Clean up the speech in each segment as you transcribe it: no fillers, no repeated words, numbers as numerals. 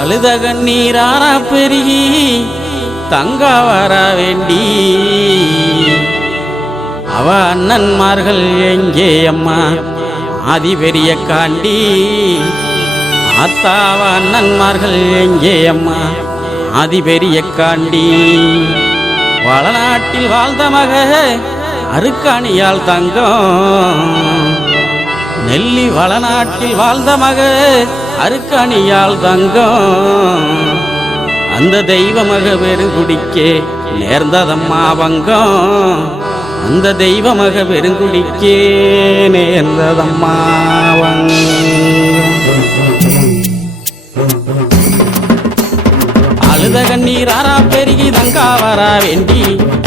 அழுத கண்ணீராரா பெருகி தங்க வர வேண்டி அவ அண்ணன்மார்கள் எங்கே அம்மா ஆதி பெரிய காண்டி அத்தாவ அண்ணன்மார்கள் எங்கே அம்மா ஆதி பெரிய காண்டி வளநாட்டில் வாழ்ந்த மக அருக்காணியால் தங்கம் நெல்லி வளநாட்டில் வாழ்ந்த மக அருக்காணியால் தங்கம் அந்த தெய்வ மக பெருங்குடிக்கே நேர்ந்ததம்மா வங்கம் அந்த தெய்வ மக பெருங்குடிக்கே நேர்ந்ததம்மா அழுத கண்ணீராரா பெருகி தங்கா வரா வேண்டி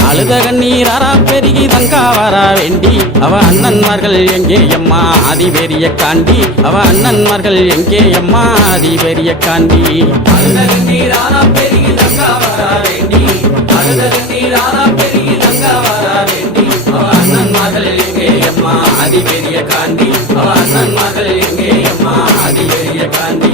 அழுத கண்ணீராரா பெருகி தங்கா வரா வேண்டி அவ அண்ணன்மார்கள் எங்கே அம்மா ஆதி பெரிய காண்டி அவ அண்ணன்மார்கள் எங்கே அம்மா ஆதி பெரிய காண்டி அழுத கண்ணீராரா பெருகி தங்கா வரா வேண்டி அழுத கண்ணீராரா பெருகி தங்கா வரா வேண்டி அவ அண்ணன்மார்கள் எங்கே அம்மா ஆதி பெரிய காண்டி அவ அண்ணன்மார்கள் எங்கே அம்மா ஆதி பெரிய காண்டி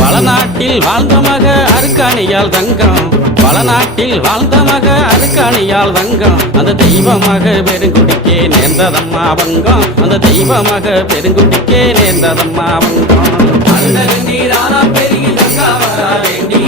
வளநாட்டில் வாழ்ந்த மக அருக்காணியால் தங்கம் வளநாட்டில் வாழ்ந்த மக அருக்காணியால் தங்கம் அந்த தெய்வ மக பெருங்குடிக்கே நேர்ந்ததம்மா வங்கம் அந்த தெய்வ மக பெருங்குடிக்கே நேர்ந்ததம்மா வங்கம் அழுத கண்ணீராரா பெருகி தங்கா வரா வேண்டி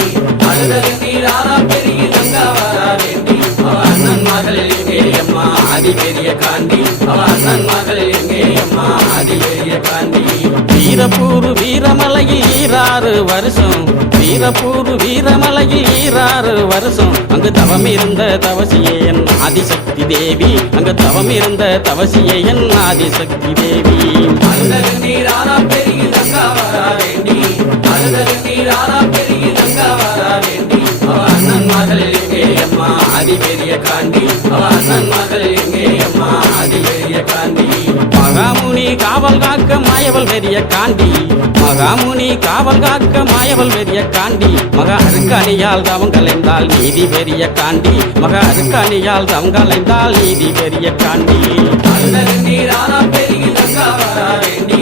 அழுத கண்ணீராரா பெருகி தங்கா வரா வேண்டி அவ அண்ணன்மார்கள் எங்கே அம்மா ஆதி பெரிய காண்டி அவ அண்ணன்மார்கள் எங்கே அம்மா ஆதி பெரிய காண்டி வீரப்பூர் வீரமலையில் ஈராறு வருஷம் வீரப்பூர் வீரமலையில் ஈராறு வருஷம் அங்கு தவம் இருந்த தவசியே என் ஆதிசக்தி தேவி அங்கு தவம் இருந்த தவசியே என் ஆதிசக்தி தேவி அழுத கண்ணீராரா பெருகி தங்கா வரா வேண்டி அழுத கண்ணீராரா பெருகி தங்கா வரா வேண்டி அவ அண்ணன்மார்கள் எங்கே அம்மா ஆதி பெரிய காண்டி அவ அண்ணன்மார்கள் எங்கே அம்மா ஆதி பெரிய காண்டி மகாமுனி காவல் காக்க மாயவள் பெரிய காண்டி மகாமுனி காவல் காக்க மாயவள் பெரிய காண்டி மக அருக்காணியால் தவங்களைந்தால் நீதி பெரிய காண்டி மக அருக்காணியால் தவங்களைந்தால் நீதி பெரிய காண்டி அழுத கண்ணீராரா பெருகி தங்கா வரா வேண்டி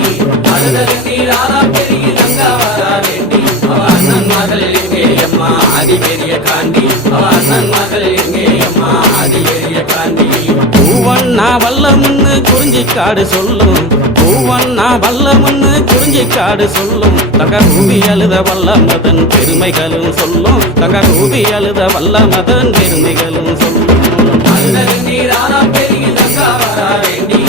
அழுத கண்ணீராரா பெருகி தங்கா வரா வேண்டி அவ அண்ணன்மார்கள் எங்கே அம்மா ஆதி பெரிய காண்டி அவ அண்ணன்மார்கள் எங்கே அம்மா ஆதி பெரிய காண்டி பூவண்ணா வல்லமுன்னு குறிஞ்சிக்காடு சொல்லும் பூவண்ணா வல்லமுன்னு குறிஞ்சிக்காடு சொல்லும் தங்க ரூபி அழுத வல்லமதன் பெருமைகளும் சொல்லும் தங்க ரூபி அழுத வல்லமதன் பெருமைகளும் சொல்லும் அழுத கண்ணீராரா பெருகி தங்கா வரா வேண்டி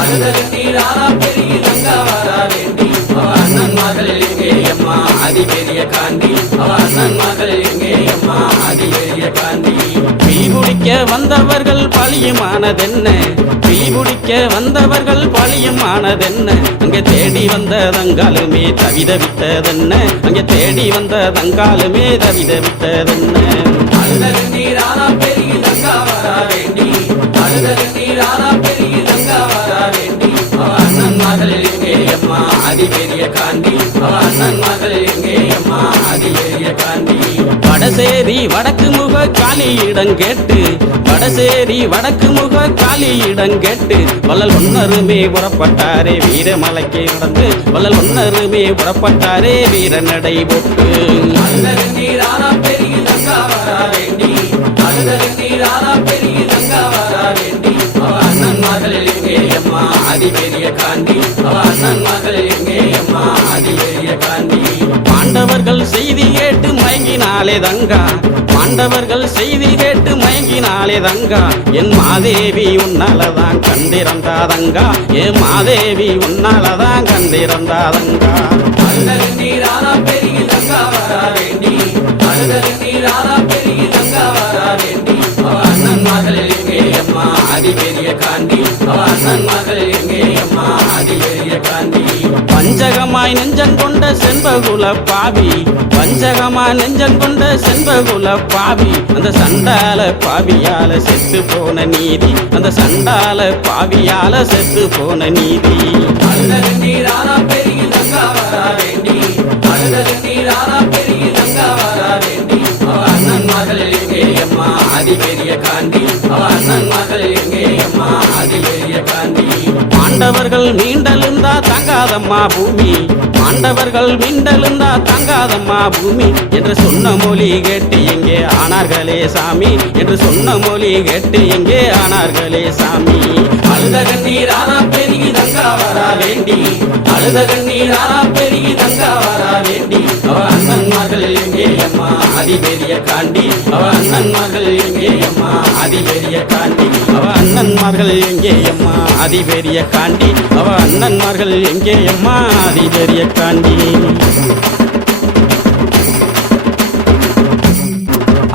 அழுத கண்ணீராரா பெருகி தங்கா வரா வேண்டி அவ அண்ணன்மார்கள் எங்கே அம்மா ஆதி பெரிய காண்டி அவ அண்ணன்மார்கள் எங்கே அம்மா ஆதி பெரிய காண்டி பீபுடிக்க வந்தவர்கள் பழியுமானதென்ன பீபுடிக்க வந்தவர்கள் பழியுமானதென்ன அங்கே தேடி வந்த தங்காலுமே தவிதவித்ததென்ன அங்கே தேடி வந்த தங்காலுமே தவிதவித்ததென்ன அழுத கண்ணீராரா பெருகி தங்கா வரா வேண்டி அழுத கண்ணீராரா பெருகி தங்கா வரா வேண்டி அவ அண்ணன்மார்கள் எங்கே அம்மா ஆதி பெரிய காண்டி அவ அண்ணன்மார்கள் எங்கே அம்மா ஆதி பெரிய காண்டி வடசேரி வடக்கு முக காலியிடம் கேட்டு வடசேரி வடக்கு முக காலியிடம் கேட்டு வள்ளல் ஒன்னருமே புறப்பட்டாரே வீரமலைக்கு நடந்து வள்ளல் ஒன்னருமே புறப்பட்டாரே வீர நடை போட்டு அழுத கண்ணீராரா பெருகி தங்கா வரா வேண்டி அழுத கண்ணீராரா பெருகி தங்கா வரா வேண்டி அவ அண்ணன்மார்கள் எங்கே அம்மா ஆதி பெரிய காண்டி அவ அண்ணன்மார்கள் எங்கே அம்மா ஆதி பெரிய காண்டி பாண்டவர்கள் செய்தி கேட்டு மயங்கினாலே தங்கா பாண்டவர்கள் செய்தி கேட்டு மயங்கினாலே தங்கா என் மாதேவி உன்னாலதான் கண்டிருந்தாதங்கா என் மாதேவி உன்னாலதான் கண்டிருந்தாதங்கா அழுத கண்ணீராரா பெருகி தங்கா வரா வேண்டி அழுத கண்ணீராரா பெருகி தங்கா வரா வேண்டி அவ அண்ணன்மார்கள் எங்கே அம்மா ஆதி பெரிய காண்டி அவ அண்ணன்மார்கள் எங்கே அம்மா ஆதி பெரிய காண்டி பஞ்சகமாய் நெஞ்சங்கொண்ட செண்பகுல பாவி பஞ்சகமாய் நெஞ்சங்கொண்ட செண்பகுல பாவி அந்த சண்டால பாவியால செத்து போன நீதி அந்த சண்டால பாவியால செத்து போன நீதி அழுத கண்ணீராரா பெருகி தங்கா வரா வேண்டி அழுத கண்ணீராரா பெருகி தங்கா வரா வேண்டி அவ அண்ணன்மார்கள் எங்கே அம்மா ஆதி பெரிய காண்டி அவ அண்ணன்மார்கள் எங்கே அம்மா ஆதி பெரிய காண்டி பாண்டவர்கள் மீண்டெழுந்தா தங்காத தாங்காதம்மா பூமி மாண்டவர்கள் மிண்டலுந்தா தாங்காதம்மா பூமி என்று சொன்ன மொழி கேட்டு எங்கே ஆனார்களே சாமி என்று சொன்ன மொழி கேட்டு எங்கே ஆனார்களே சாமி அழுத கண்ணீர் ஆனா பெருகி தங்கா வரா வேண்டி அழுத கண்ணீர் ஆனா பெருகி தங்கா வரா வேண்டி அவ அண்ணன்மார்கள் எங்கே அம்மா அதிபெரிய காண்டி அவ அண்ணன்மார்கள் எங்கே அம்மா அதிபெரிய காண்டி அவ அண்ணன்மார்கள் எங்கே அம்மா அதிபெரிய காண்டி அவ அண்ணன்மார்கள் எங்கே அம்மா அதிபெரிய காண்டி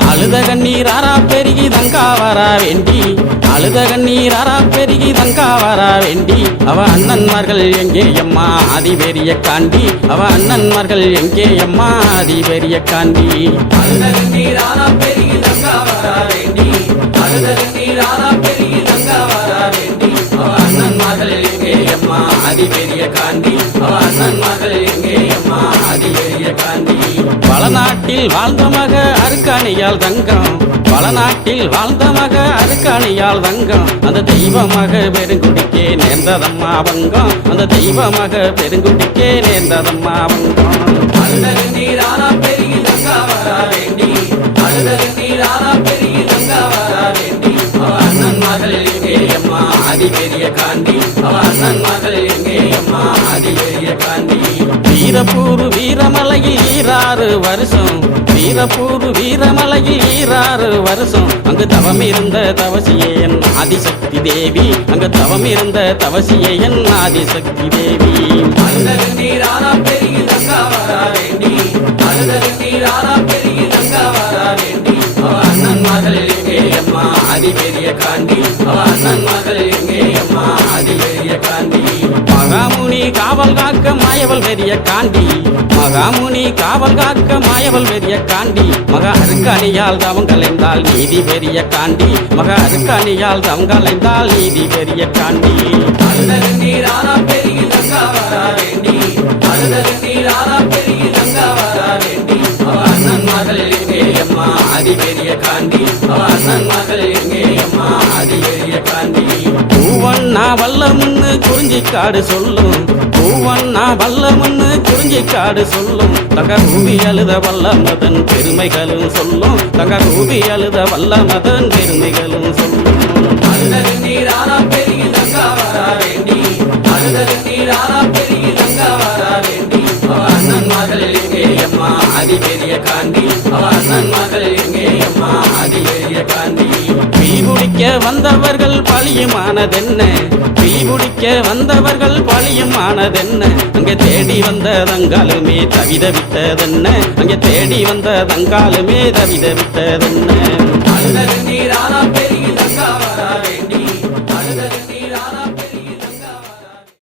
அழுத கண்ணீர் ஆறா பெருகி தங்கா வரா வேண்டி அழுத கண்ணீர் ஆறா பெருகி தங்கா வரா வேண்டி அவ அண்ணன்மார்கள் எங்கே அம்மா அதிபெரிய காண்டி அவ அண்ணன்மார்கள் எங்கே அம்மா அதிபெரிய காண்டி அழுத கண்ணீர் ஆனா பெருகி தங்கா வரா வேண்டி அழுத கண்ணீர் ஆனா பெருகி தங்கா வரா வேண்டி அவ அண்ணன்மார்கள் எங்கே அம்மா அதிபெரிய காண்டி அவ அண்ணன்மார்கள் எங்கே அம்மா அதிபெரிய காண்டி வளநாட்டில் வாழ்ந்த மக அருக்காணியால் தங்கம் வளநாட்டில் வாழ்ந்த மக அருக்காணியால் தங்கம் அந்த தெய்வமாக பெருங்குடிக்கே நேர்ந்ததம்மா வங்கம் அந்த தெய்வமாக பெருங்குடிக்கே நேர்ந்ததம்மா வங்கம் அழுத கண்ணீர் ஆனா பெருகி தங்கா வரா வேண்டி அழுத கண்ணீர் ஆனா பெருகி தங்கா வரா வேண்டி அவ அண்ணன்மார்கள் எங்கே அம்மா அதிபெரிய காண்டி அவ அண்ணன்மார்கள் எங்கே அம்மா அதிபெரிய காண்டி வீரப்பூர் வீரமலையில் ஈராறு வருஷம் வீரப்பூர் வீரமலையில் ஈராறு வருஷம் அங்கு தவம் இருந்த தவசியே என் ஆதிசக்தி தேவி அங்கு தவம் இருந்த தவசியே என் ஆதிசக்தி தேவி அழுத கண்ணீர் ஆனா பெருகி தங்கா வரா வேண்டி அழுத கண்ணீர் ஆனா பெருகி தங்கா வரா வேண்டி அவ அண்ணன்மார்கள் எங்கே அம்மா அதிபெரிய காண்டி அவ அண்ணன்மார்கள் எங்கே அம்மா அதிபெரிய காண்டி மகாமுனி காவல் காக்க மாயவள் வெறிய காண்டி மகாமுனி காவல் காக்க மாயவள் வெறிய காண்டி மக அருக்காணியால் தவம் கலைந்தால் நீதி பெரிய காண்டி மக அருக்காணியால் தவம் கலைந்தால் நீதி பெரிய காண்டி அழுத கண்ணீர் ஆனா பெருகி தங்கா வரா வேண்டி அழுத கண்ணீர் ஆனா பெருகி தங்கா வரா வேண்டி அவ அண்ணன்மார்கள் எங்கே அம்மா அதிபெரிய காண்டி அவ அண்ணன்மார்கள் எங்கே அம்மா அதிபெரிய காண்டி பூவண்ணா வல்லமுன்னு குறிஞ்சிக்காடு சொல்லும் பூவண்ணா வல்லமுன்னு குறிஞ்சிக்காடு சொல்லும் தங்க கூவி அழுத வல்லமதன் பெருமைகளும் சொல்லும் தங்க கூவி அழுத வல்லமதன் பெருமைகளும் சொல்லும் அழுத கண்ணீர் ஆனா பெருகி தங்கா வரா வேண்டி அழுத கண்ணீர் ஆனா பெருகி தங்கா வரா வேண்டி அவ அண்ணன்மார்கள் எங்கே அம்மா அதிபெரிய காண்டி அவ அண்ணன்மார்கள் எங்கே அம்மா அதிபெரிய காண்டி பிடிக்க வந்தவர்கள் பழியுமானதென்ன பிடிக்க வந்தவர்கள் பழியுமானதென்ன அங்கே தேடி வந்த தங்காலுமே தவிதவித்ததென்ன அங்கே தேடி வந்த தங்காலுமே தவிதவித்ததென்ன